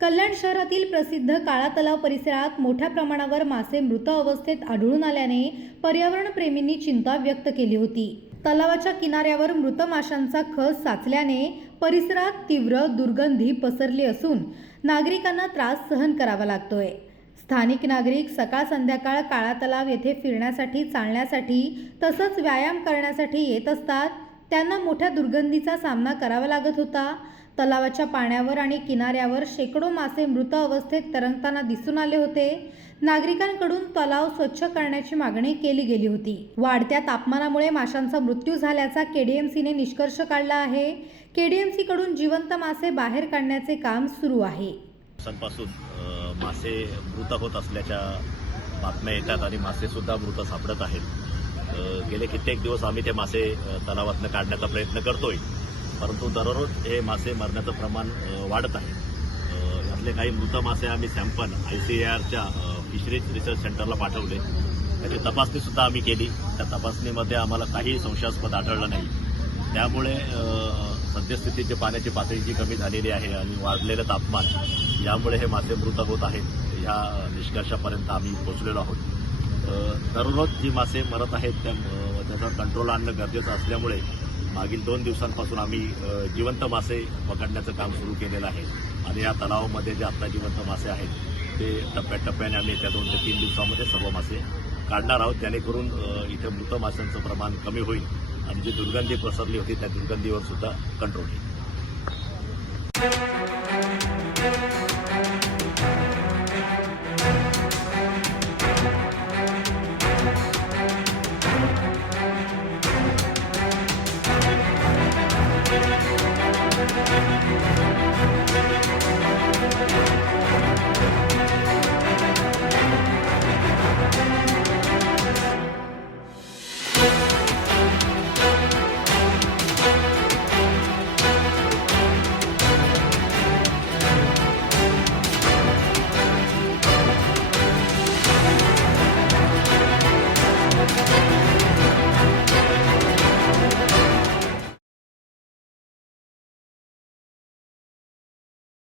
कल्याण शहरातील प्रसिद्ध काळा तलाव परिसरात मोठ्या प्रमाणावर मासे मृत अवस्थेत आढळून आल्याने पर्यावरण प्रेमींनी चिंता व्यक्त केली होती। तलावाच्या किनाऱ्यावर मृत माशांचा खच साचल्याने परिसरात तीव्र दुर्गंधी पसरली असून नागरिकांना त्रास सहन करावा लागतोय। स्थानिक नागरिक सकाळ संध्याकाळ काळा तलाव येथे फिरण्यासाठी, चालण्यासाठी तसंच व्यायाम करण्यासाठी येत असतात। त्यांना मोठ्या दुर्गंधीचा सामना करावा लागत होता। तलावाच्या पाण्यावर आणि किनाऱ्यावर शेकडो मासे मृत अवस्थेत तरंगताना दिसून आले होते। नागरिकांकडून तलाव स्वच्छ करण्याची मागणी केली गेली होती। वाढत्या तापमानामुळे माशांचा मृत्यू झाल्याचा केडीएमसीने निष्कर्ष काढला आहे। केडीएमसी कडून जिवंत मासे बाहेर काढण्याचे काम सुरू आहे। मासे मृत होत असल्याच्या बातम्या येतात आणि मासे सुद्धा मृत सापडत आहेत। गेले कित्येक दिवस आम्ही ते मासे तलावातून काढण्याचा प्रयत्न करतोय, परंतु दररोज हे मासे मरण्याचं प्रमाण वाढत आहे। यातले काही मृत मासे आम्ही सॅम्पल ICARच्या फिशरीज रिसर्च सेंटरला पाठवले। त्याची तपासणी सुद्धा आम्ही केली। त्या तपासणीमध्ये आम्हाला काही संशयास्पद आढळलं नाही। त्यामुळे सद्यस्थितीची पाण्याची पातळी जी कमी झालेली आहे आणि वाढलेलं तापमान यामुळे हे मासे मृत होत आहेत ह्या निष्कर्षापर्यंत आम्ही पोहोचलेलो आहोत। दररोज जी मासे मरत आहेत त्याचा कंट्रोल आणणं गरजेचं असल्यामुळे मागील 2 दिवसांपासून आम्ही जिवंत मासे पकडण्याचं काम सुरू केलेलं आहे आणि या तलावामध्ये जे आता जिवंत मासे आहेत ते टप्प्याटप्प्याने आम्ही येत्या 2 ते 3 दिवसामध्ये सर्व मासे काढणार आहोत, जेणेकरून इथे मृत माशांचं प्रमाण कमी होईल आणि जी दुर्गंधी पसरली होती त्या दुर्गंधीवर सुद्धा कंट्रोल येईल।